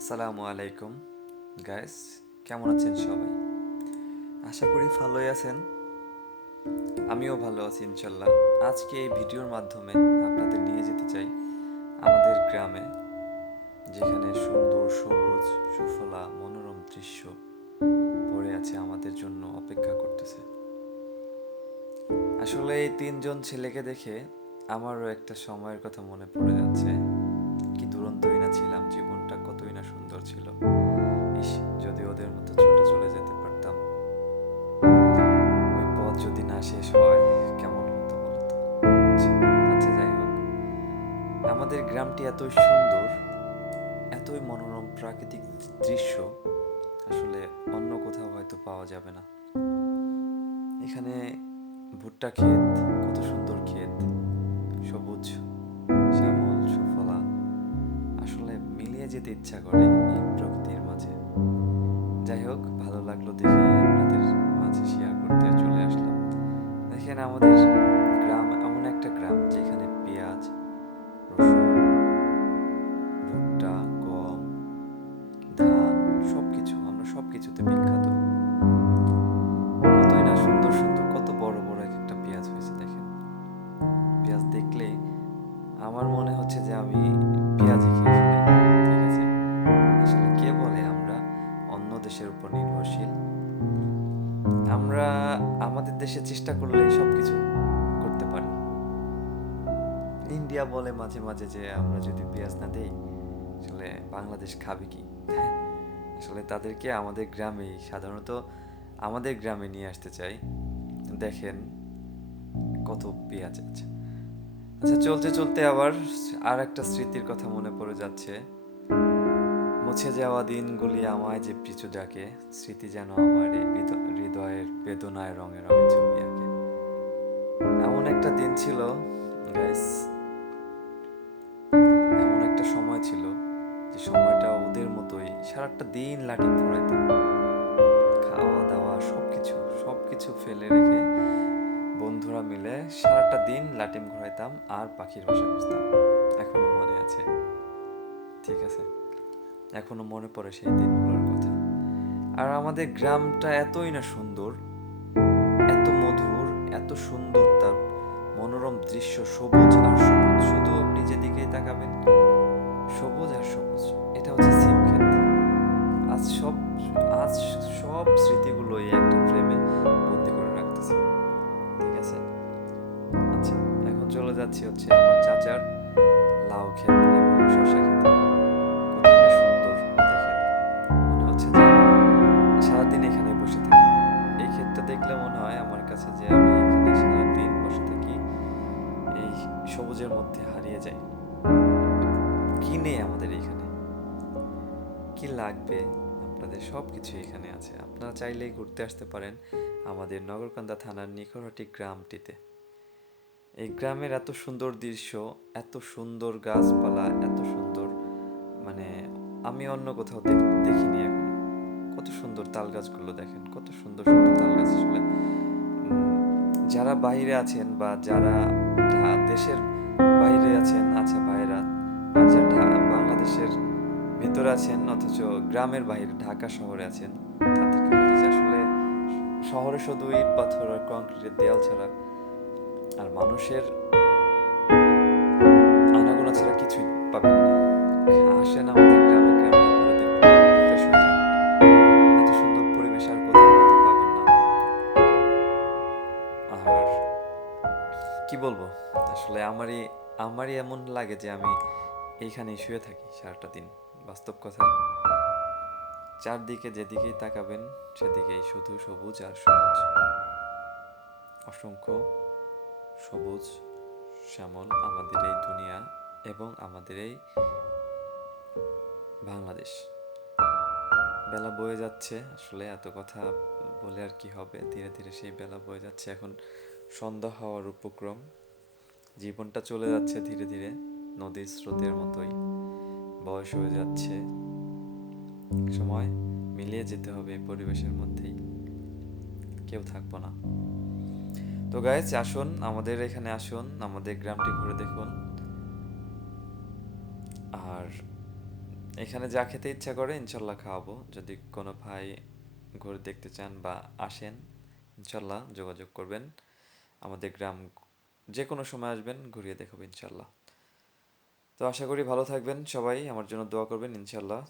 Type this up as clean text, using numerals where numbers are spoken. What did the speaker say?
আসসালামু আলাইকুম গাইস, কেমন আছেন সবাই? আশা করি ভালোই আছেন। আমিও ভালো আছি ইনশাল্লাহ। আজকে এই ভিডিওর মাধ্যমে আপনাদের নিয়ে যেতে চাই আমাদের গ্রামে, যেখানে সুন্দর সবুজ সুফলা মনোরম দৃশ্য পড়ে আছে, আমাদের জন্য অপেক্ষা করতেছে। আসলে এই তিনজন ছেলেকে দেখে আমারও একটা সময়ের কথা মনে পড়ে যাচ্ছে। কি দুরন্তই না ছিলাম, জীবনটা কতই না সুন্দর ছিল। ইস, যদি ওদের মতো ছুটে চলে যেতে পারতাম, ওই পথ যদি না শেষ হয় কেমন হতো বলতো। আচ্ছা আচ্ছা, যাই হোক, আমাদের গ্রামটি এতই সুন্দর, এতই মনোরম প্রাকৃতিক দৃশ্য, আসলে অন্য কোথাও হয়তো পাওয়া যাবে না। এখানে ভুট্টা ক্ষেত, কত সুন্দর ক্ষেত, সবুজ শ্যামল সুফলা, আসলে মিলিয়ে যেতে ইচ্ছা করে এই প্রকৃতির মাঝে। যাই হোক, ভালো লাগলো দেখে আপনাদের মাঝে শেয়ার করতে চলে আসলাম। দেখেন, আমাদের গ্রাম এমন একটা গ্রাম যেখানে পেঁয়াজ, রসুন, ভুট্টা, গম, ধান, সবকিছু, আমরা সবকিছুতে বিখ্যাত। কতই না সুন্দর সুন্দর, কত বড় বড় এক একটা পেঁয়াজ হয়েছে দেখেন। পেঁয়াজ দেখলেই আমার মনে হচ্ছে যে আমি পেঁয়াজই খেয়ে ফেলি। ঠিক আছে, আসলে কে বলে আমরা অন্য দেশের উপর নির্ভরশীল? আমরা আমাদের দেশে চেষ্টা করলেই সবকিছু করতে পারি। ইন্ডিয়া বলে মাঝে মাঝে যে আমরা যদি পেঁয়াজ না দেই, আসলে বাংলাদেশ খাবে কি? আসলে তাদেরকে আমাদের গ্রামেই, সাধারণত আমাদের গ্রামে নিয়ে আসতে চাই। দেখেন কত পেঁয়াজ আছে। আচ্ছা, চলতে চলতে আবার আর একটা স্মৃতির কথা মনে পড়ে যাচ্ছে। মুছে যাওয়া দিনগুলি আমায় যে পিছু ডাকে, স্মৃতি যেন আমার এই হৃদয়ের বেদনায় রঙে রঙে ছবি আঁকে। এমন একটা দিন ছিল গাইস, এমন একটা সময় ছিল যে সময়টা ওদের মতোই সারাটা দিন লাঠি পড়াইতাম, খাওয়া দাওয়া সবকিছু সবকিছু ফেলে রেখে বন্ধুরা মিলে সারাটা দিন লাটিম ঘোরাইতাম আর পাখির বাসা খুঁজতাম। এখনো মনে আছে, ঠিক আছে, এখনো মনে পড়ে সেই দিনগুলোর কথা। আর আমাদের গ্রামটা এতই না সুন্দর, এত মধুর, এত সুন্দর, তার মনোরম দৃশ্য, সবুজ আর সবুজ, শুধু আপনি যেদিকেই তাকাবেন সবুজ আর সবুজ। এটা হচ্ছে সিম ক্ষেত। আজ সব আজ সব স্মৃতিগুলো এই একটা ফ্রেমে বন্দি করে রাখতেছি। ঠিক আছে, আচ্ছা, এখন চলে যাচ্ছি হচ্ছে আমার চাচার লাউ ক্ষেত এবং শসা ক্ষেতে। কতই না সুন্দর দেখেন, মনে হচ্ছে যে সারাদিন এখানে বসে থাকি। এই ক্ষেতটা দেখলে মনে হয় আমার কাছে যে আমি এখানে সারাদিন বসে থাকি, এই সবুজের মধ্যে হারিয়ে যাই। কি নেই আমাদের এখানে, কি লাগবে আপনাদের, সব কিছু এখানে আছে। আপনারা চাইলেই ঘুরতে আসতে পারেন আমাদের নগরকান্দা থানার নিকটবর্তী গ্রামটিতে। এই গ্রামের এত সুন্দর দৃশ্য, এত সুন্দর গাছপালা, এত সুন্দর, মানে আমি অন্য কোথাও দেখিনি এখন। কত সুন্দর তাল গাছগুলো দেখেন, কত সুন্দর সুন্দর তাল গাছ। আসলে যারা বাইরে আছেন বা যারা দেশের বাইরে আছেন, আচ্ছা ভাইরা, আর যারা বাংলাদেশের ভিতরে আছেন অথচ গ্রামের বাইরে ঢাকা শহরে আছেন, তাদেরকে বলি যে আসলে শহরে শুধু ইট পাথর আর কংক্রিটের দেয়াল ছাড়া আর মানুষের আনাগোনা ছাড়া কিছুই পাবেন না। আসেন আমাদের গ্রামে, গ্রামটা ঘুরে দেখুন, রিফ্রেশ হয়ে যান। এত সুন্দর পরিবেশ আর কোথাও হয়তো পাবেন না। আর কি বলবো, আসলে আমারই এমন লাগে যে আমি এইখানেই শুয়ে থাকি সারাটা দিন। বাস্তব কথা, চারদিকে যেদিকেই তাকাবেন সেদিকেই শুধু সবুজ আর সবুজ, অসংখ্য সবুজ শ্যামল আমাদের এই দুনিয়া এবং আমাদের এই বাংলাদেশ। বেলা বয়ে যাচ্ছে, আসলে এত কথা বলে আর কি হবে, ধীরে ধীরে সেই বেলা বয়ে যাচ্ছে, এখন সন্ধ্যা হওয়ার উপক্রম। জীবনটা চলে যাচ্ছে ধীরে ধীরে নদীর স্রোতের মতোই, বয়স হয়ে যাচ্ছে, সময় মিলিয়ে যেতে হবে এই পরিবেশের মধ্যেই, কেউ থাকবো না। তো গাইজ, আসুন আমাদের এখানে, আসুন আমাদের গ্রামটি ঘুরে দেখুন। আর এখানে যা খেতে ইচ্ছা করে ইনশাল্লাহ খাওয়াবো। যদি কোনো ভাই ঘুরে দেখতে চান বা আসেন, ইনশাল্লাহ যোগাযোগ করবেন। আমাদের গ্রাম যে কোনো সময় আসবেন, ঘুরিয়ে দেখাবো ইনশাল্লাহ। তো আশা করি ভালো থাকবেন সবাই, আমার জন্য দোয়া করবেন ইনশাল্লাহ।